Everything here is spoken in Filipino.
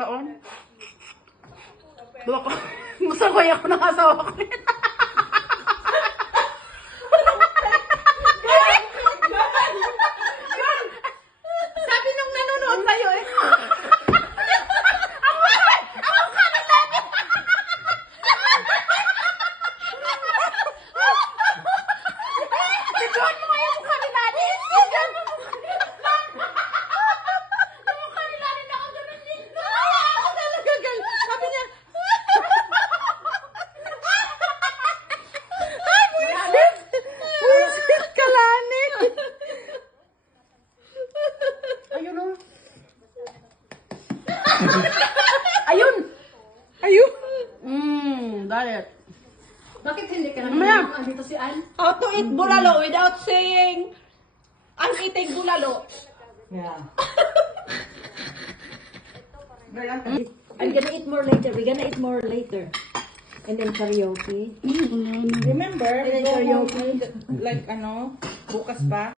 Taon. Duwa ko. Masaway ako ng asawa ko. Sabi nung nanonood sa'yo eh. Tignan mo nga yung mukha ni Daddy. Sabi niya, bullshit ka, Lani. Ayun o. Ayun. Ayun. Dalit. Bakit hindi ka Mamaya. naman dito si Ann? How to eat bulalo without saying I'm eating bulalo. Yeah. I'm gonna eat more later. We're gonna eat more later. And then karaoke. Remember, And then go home, karaoke. like bukas pa.